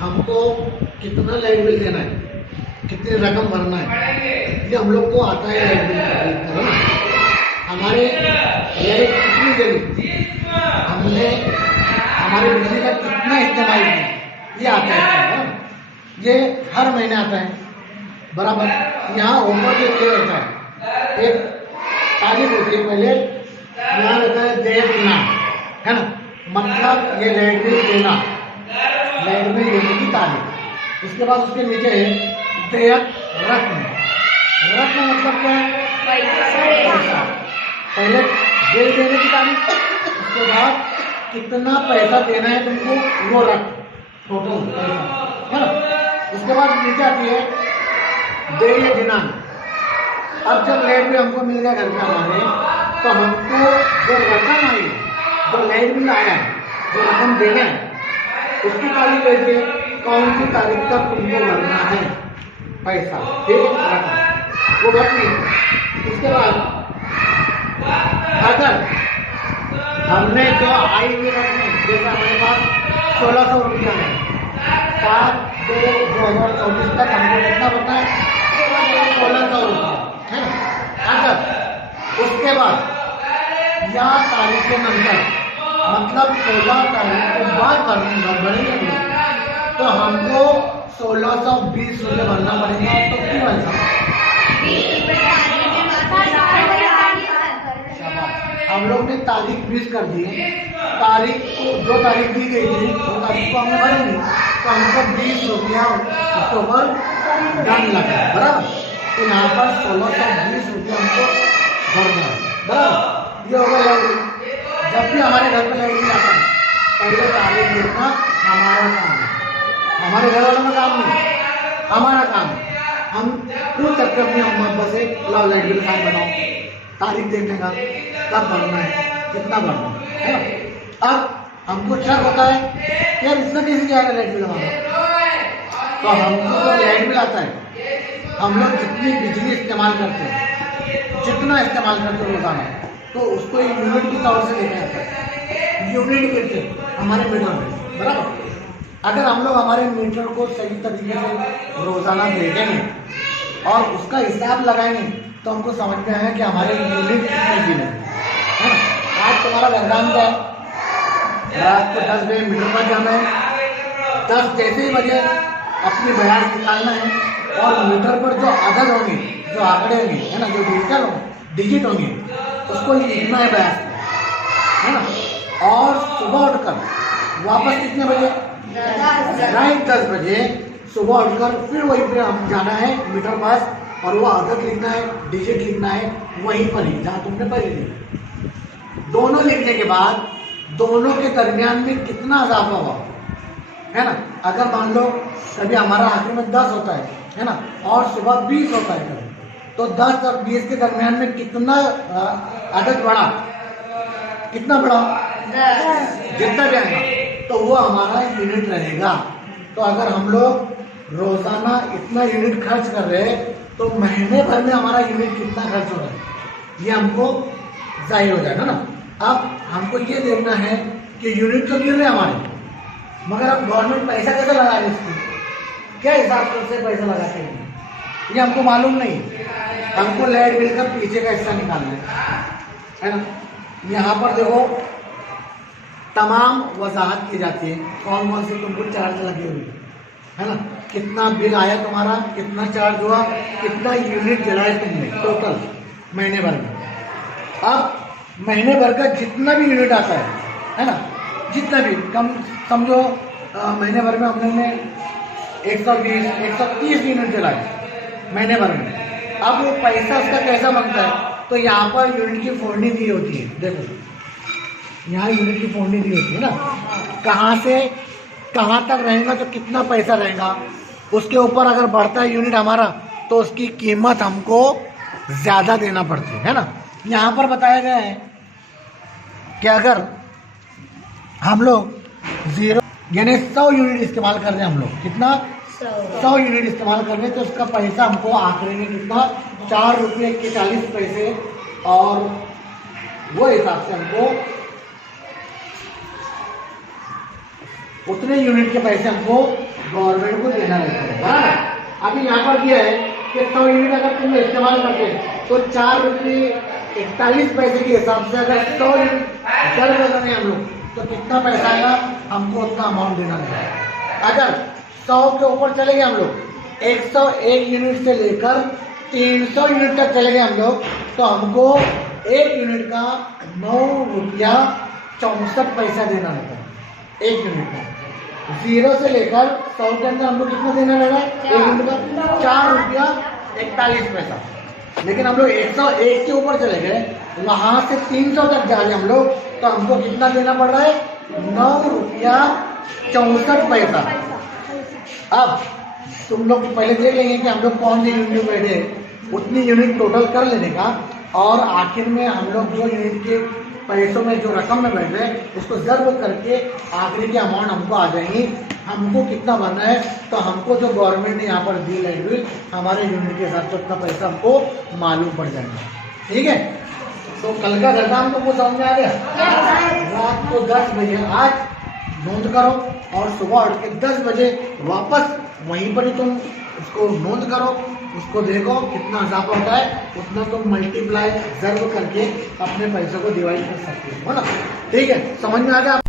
हमको कितना light bill देना है, कितनी रकम भरना है, ये हम लोग को आता है लाइट बिल है ना। हमारे लाइट कितनी देनी, हमने हमारे बिजली का कितना इस्तेमाल किया, ये आता है ना। ये हर महीने आता है बराबर। यहाँ ऊपर जो ये होता है, एक तारीख होती है, पहले यहाँ रहता है देय दिनांक, है ना, मतलब ये लाइट बिल देना, लाइट बिल देने की तारीख। उसके बाद उसके नीचे है देयक रत्न। रत्न मतलब क्या है, पैसा। पहले बिल देने की तारीख, उसके बाद कितना पैसा देना है तुमको, वो रख टोटल पैसा, है ना। उसके बाद नीचे आती है देय दिनांक। अब जब लाइट बिल हमको मिल गया घर पे हमारे, तो हमको जो रकम आई, जो लाइट बिल आया है, जो रकम देना है, उसकी तारीख रहती है, कौन सी तारीख तक तुमको भरना है पैसा, ठीक है, रकम वो भरनी। उसके बाद अगर हमने जो आई हुई रकम, जैसे हमारे पास 1600 रुपया है, 7/2/2024 तक हमको कितना भरना है, 1600 रुपया, है ना। अगर उसके बाद या तारीख के नंतर, मतलब 16 तारीख के बाद भरेंगे तो हमको 1620 रुपये भरना पड़ेगा। तो क्यों ऐसा, हम लोग ने तारीख मिस कर दी है। तारीख को, जो तारीख दी गई थी, वो तारीख को हमने भरेंगे, तो हमको 20 रुपया उसके ऊपर दंड लगा, बराबर। तो यहाँ पर 1620 रुपया हमको भरना है, बराबर। ये होगा लाइट बिल। जब भी हमारे घर पर लाइट बिल आता है, पहले तारीख देखना हमारा काम है, हमारे घर वालों का काम नहीं, हमारा काम है। हम पूछ सकते हैं अपनी अम्मा से, लाओ लाइट बिल काम बनाओ, तारीख देखने का, कब भरना है, कितना भरना है ना। अब हमको शक होता है यार इतना कैसे जाएगा लाइट बिल हमारा, तो हमको जो लाइट बिल आता है, हम लोग जितनी बिजली इस्तेमाल करते हैं, जितना इस्तेमाल करते हैं रोजाना, तो उसको एक यूनिट की तौर से देखा जाता है। यूनिट कहते हैं हमारे मीटर में, बराबर। अगर हम लोग हमारे मीटर को सही तरीके से रोजाना देखेंगे और उसका हिसाब लगाएंगे, तो हमको समझ में आया कि हमारे यूनिट कितने बिल है ना। आज तुम्हारा घरदान क्या है, रात को 10 बजे मीटर पर जाना है, 10 जैसे ही बजे अपनी बयान निकालना है, और मीटर पर जो अदद होंगे, जो आंकड़े होंगे, है ना, जो डिजिटल होंगे, डिजिट होंगे, उसको लिखना है बयान, है ना। और सुबह उठकर वापस कितने बजे, राइट 10 बजे सुबह उठकर फिर वहीं पे हम जाना है मीटर पास, और वो अदद लिखना है, डिजिट लिखना है वहीं पर ही जहाँ तुमने पहले लिखा। दोनों लिखने के बाद दोनों के दरमियान में कितना इजाफा हुआ, है ना। अगर मान लो कभी हमारा आखिर में 10 होता है ना, और सुबह 20 होता है कभी, तो 10 और 20 के दरमियान में कितना अदद बढ़ा, कितना बढ़ा, जितना भी आएगा, तो वो हमारा यूनिट रहेगा। तो अगर हम लोग रोजाना इतना यूनिट खर्च कर रहे हैं, तो महीने भर में हमारा यूनिट कितना खर्च हो रहा है, ये हमको जाहिर हो जाएगा ना। अब हमको ये देखना है कि यूनिट तो गिर रहे हमारे, मगर अब गवर्नमेंट पैसा कैसे लगा रही है, इसकी क्या हिसाब से पैसा लगाते हैं, ये हमको मालूम नहीं। हमको लाइट बिल का पीछे का हिस्सा निकालना है ना। यहाँ पर देखो तमाम वजाहत की जाती है, कौन कौन से तुमको चार्ज लगे हुए, है ना, कितना बिल आया तुम्हारा, कितना चार्ज हुआ, कितना यूनिट जलाए तुमने टोटल महीने भर में। अब महीने भर का जितना भी यूनिट आता है ना, जितना भी, कम समझो महीने भर में हमने 120 130 यूनिट जलाए महीने भर में। अब वो पैसा उसका कैसा बनता है, तो यहाँ पर यूनिट की फोड़नी दी होती है, देखो यहाँ यूनिट की फोड़नी दी होती है ना, कहाँ से कहाँ तक रहेगा, तो कितना पैसा रहेगा, उसके ऊपर अगर बढ़ता है यूनिट हमारा, तो उसकी कीमत हमको ज़्यादा देना पड़ती है ना। यहाँ पर बताया गया है कि अगर हम लोग 0 यानी 100 यूनिट इस्तेमाल कर रहे हैं, हम लोग कितना 100 यूनिट इस्तेमाल कर रहे हैं, तो उसका पैसा हमको आंकड़े में कितना 4 रुपये के 40 पैसे, और वो हिसाब से हमको उतने यूनिट के पैसे हमको गवर्नमेंट को देना रहता है, बराबर। अभी यहाँ पर दिया है कि 100 यूनिट अगर तुम इस्तेमाल करते हैं तो 4 रुपये 41 पैसे के हिसाब से अगर 100 यूनिट रिजर्व लगाने हम लोग तो कितना पैसा आएगा, हमको उतना अमाउंट देना रहेगा। अगर 100 के ऊपर चले गए हम लोग 101 यूनिट से लेकर 300 यूनिट तक चले गए हम लोग तो हमको 1 यूनिट का 9 रुपया 64 पैसा देना रहता है। 1 यूनिट का 0 से लेकर 100 के अंदर हमको कितना देना रहेगा, 1 यूनिट का 4 रुपया 41 पैसा। लेकिन हम लोग 101 के ऊपर चले गए, वहाँ से 300 तक जा रहे हम लोग तो हमको कितना देना पड़ रहा है, 9 रुपया 64 पैसा। अब तुम लोग पहले देख लेंगे कि हम लोग कौन सी यूनिट में बैठे, उतनी यूनिट टोटल कर लेने का और आखिर में हम लोग जो यूनिट के पैसों में जो रकम में बैठ रहे उसको ज़र्ब करके आखिरी की अमाउंट हमको आ जाएंगी। हमको कितना भरना है तो हमको जो गवर्नमेंट ने यहाँ पर दी है हमारे यूनिट के हिसाब से उतना पैसा हमको मालूम पड़ जाएगा। ठीक है, तो कल का घटना तुमको समझ में आ गया। रात को 10 बजे आज नोंद करो और सुबह उठ के 10 बजे वापस वहीं पर ही तुम उसको नोंद करो, उसको देखो कितना इजाफा होता है, उतना तुम मल्टीप्लाई ज़र्ब करके अपने पैसों को डिवाइड कर सकते हो ना। ठीक है, समझ में आ गया।